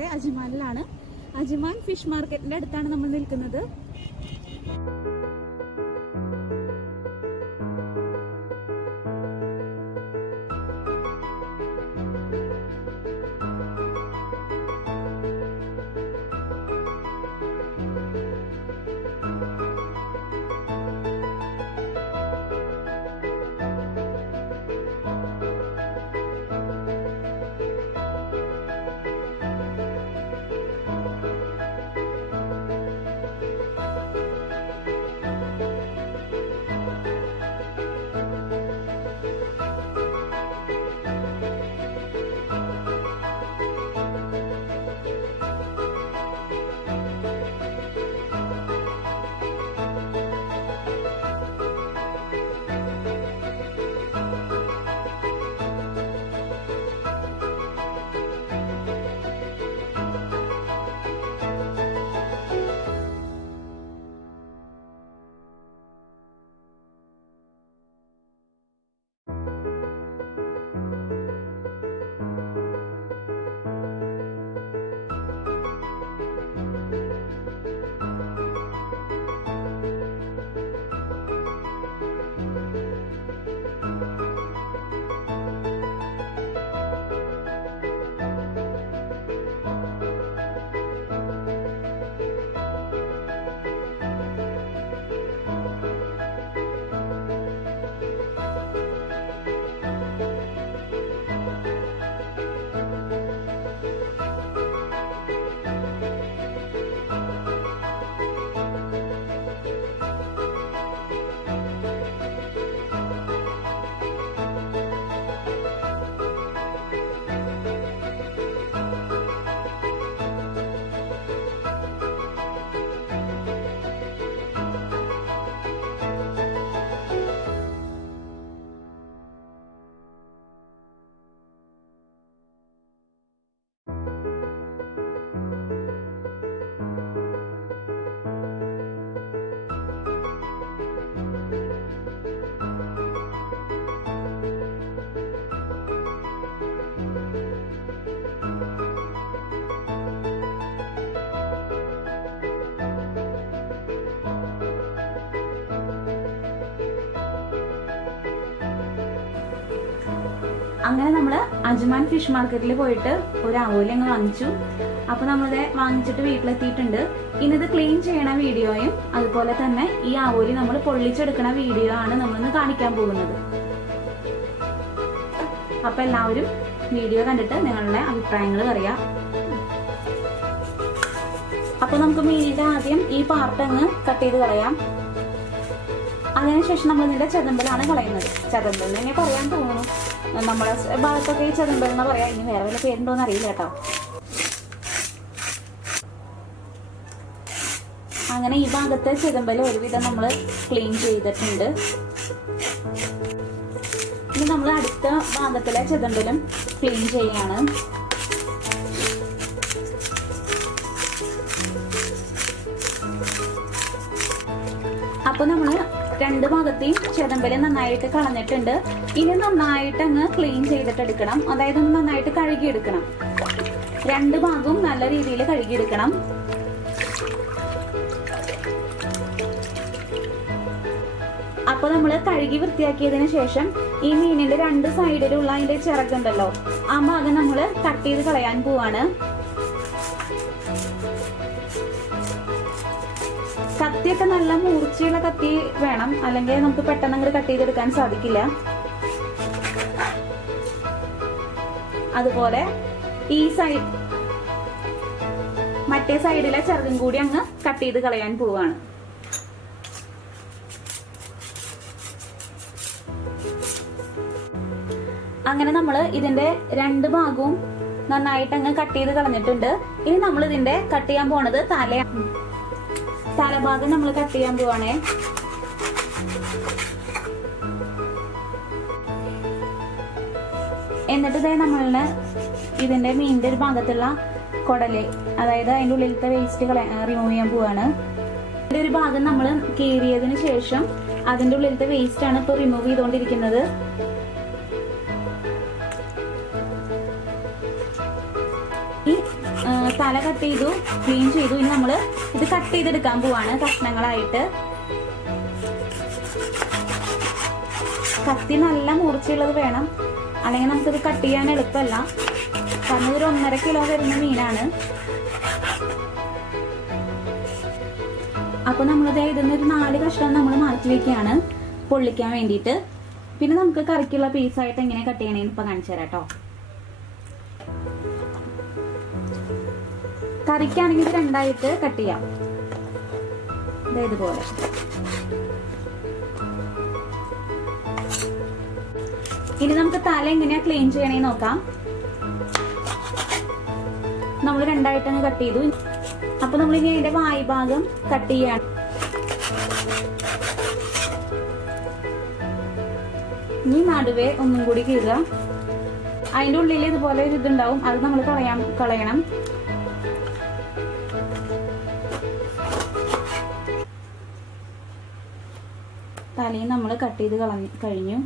അതുപോലെ അജ്മാനിലാണ്. Ajman fish മാർക്കറ്റിന്റെ അടുത്താണ് നമ്മൾ നിൽക്കുന്നത്. അങ്ങനെ നമ്മൾ അജ്മാൻ ഫിഷ് മാർക്കറ്റിൽ പോയിട്ട് ഒരു ആവോലി അങ്ങ് വാങ്ങിച്ചു. അപ്പൊ നമ്മളിത് വാങ്ങിച്ചിട്ട് വീട്ടിലെത്തിയിട്ടുണ്ട്. ഇനിത് ക്ലീൻ ചെയ്യണ വീഡിയോയും അതുപോലെ തന്നെ ഈ ആവോലി നമ്മൾ പൊള്ളിച്ചെടുക്കണ വീഡിയോ ആണ് നമ്മളിന്ന് കാണിക്കാൻ പോകുന്നത്. അപ്പൊ എല്ലാവരും വീഡിയോ കണ്ടിട്ട് നിങ്ങളുടെ അഭിപ്രായങ്ങൾ പറയാം. അപ്പൊ നമുക്ക് മീനിന്റെ ആദ്യം ഈ പാർട്ട് അങ്ങ് കട്ട് ചെയ്ത് കളയാം. അതിനുശേഷം നമ്മൾ ഇതിന്റെ ചെതമ്പലാണ് കളയുന്നത്. ചെതമ്പൽ എന്ന് തന്നെ പറയാൻ തോന്നുന്നു. നമ്മളെ ഭാഗത്തൊക്കെ ഈ ചെതമ്പൽ എന്ന് പറയാം. ഇനി വേറെ വല്ല പേരുണ്ടോന്ന് അറിയില്ല കേട്ടോ. അങ്ങനെ ഈ ഭാഗത്തെ ചെതമ്പൽ ഒരുവിധം നമ്മൾ ക്ലീൻ ചെയ്തിട്ടുണ്ട്. ഇനി നമ്മൾ അടുത്ത ഭാഗത്തിലെ ചെതമ്പലും ക്ലീൻ ചെയ്യാണ്. അപ്പൊ നമ്മള് രണ്ട് ഭാഗത്തെയും ചെതമ്പല് നന്നായിട്ട് കളഞ്ഞിട്ടുണ്ട്. ഇനി നന്നായിട്ട് അങ്ങ് ക്ലീൻ ചെയ്തിട്ട് എടുക്കണം. അതായത് നന്നായിട്ട് കഴുകിയെടുക്കണം. രണ്ട് ഭാഗവും നല്ല രീതിയിൽ കഴുകിയെടുക്കണം. അപ്പൊ നമ്മള് കഴുകി വൃത്തിയാക്കിയതിനു ശേഷം ഈ മീനിന്റെ രണ്ട് സൈഡിലുള്ള അതിന്റെ ചിറകുണ്ടല്ലോ, ആ ഭാഗം നമ്മള് കട്ട് ചെയ്ത് കളയാൻ പോവാണ്. കത്തിയൊക്കെ നല്ല മൂർച്ചയുള്ള കത്തി വേണം, അല്ലെങ്കിൽ നമുക്ക് പെട്ടെന്ന് അങ്ങോട്ട് കട്ട് ചെയ്തെടുക്കാൻ സാധിക്കില്ല. അതുപോലെ ഈ സൈഡ് മറ്റേ സൈഡിലെ ചിറകും കൂടി അങ്ങ് കട്ട് ചെയ്ത് കളയാൻ പോവാണ്. അങ്ങനെ നമ്മള് ഇതിന്റെ രണ്ട് ഭാഗവും നന്നായിട്ട് അങ്ങ് കട്ട് ചെയ്ത് കളഞ്ഞിട്ടുണ്ട്. ഇനി നമ്മൾ ഇതിന്റെ കട്ട് ചെയ്യാൻ പോണത് തലഭാഗം നമ്മൾ കട്ട് ചെയ്യാൻ പോവാണേ. എന്നിട്ട് ഇതേ നമ്മളുടെ ഇതിന്റെ മീനിന്റെ ഒരു ഭാഗത്തുള്ള കുടല്, അതായത് അതിന്റെ ഉള്ളിലത്തെ വേസ്റ്റ് റിമൂവ് ചെയ്യാൻ പോവാണ്. ഇതിന്റെ ഒരു ഭാഗം നമ്മൾ കീറിയതിനു ശേഷം അതിന്റെ ഉള്ളിലത്തെ വേസ്റ്റ് ആണ് ഇപ്പൊ റിമൂവ് ചെയ്തുകൊണ്ടിരിക്കുന്നത്. ഈ തല കട്ട് ചെയ്തു, ക്ലീൻ ചെയ്തു. ഇനി നമ്മൾ ഇത് കട്ട് ചെയ്തെടുക്കാൻ പോവാണ് കഷ്ണങ്ങളായിട്ട്. കത്തി നല്ല മൂർച്ചയുള്ളത് വേണം, അല്ലെങ്കിൽ നമുക്കിത് കട്ട് ചെയ്യാൻ എളുപ്പമല്ല. കാരണം ഇതൊരു 1.5 കിലോ വരുന്ന മീനാണ്. അപ്പൊ നമ്മളിത് ഇതിന്നൊരു 4 കഷ്ണം നമ്മൾ മാറ്റി വെക്കുകയാണ് പൊള്ളിക്കാൻ വേണ്ടിയിട്ട്. പിന്നെ നമുക്ക് കറിക്കുള്ള പീസായിട്ട് എങ്ങനെ കട്ട് ചെയ്യണേന്ന് ഇപ്പൊ കാണിച്ചു തരാം കേട്ടോ. കറിക്കാണെങ്കിൽ ഇത് 2ആയിട്ട് കട്ട് ചെയ്യാം, ഇതുപോലെ. ഇനി നമുക്ക് തല എങ്ങനെയാ ക്ലീൻ ചെയ്യണേന്ന് നോക്കാം. നമ്മൾ 2ആയിട്ടങ്ങ് കട്ട് ചെയ്തു. അപ്പൊ നമ്മൾ ഇനി അതിന്റെ വായ് ഭാഗം കട്ട് ചെയ്യാണ്. ഇനി നടുവേ ഒന്നും കൂടി കീറുക. അതിന്റെ ഉള്ളിൽ ഇതുപോലെ ഒരു ഇതുണ്ടാവും, അത് നമ്മൾ കളയണം. തലയും നമ്മൾ കട്ട് ചെയ്ത് കഴിഞ്ഞു.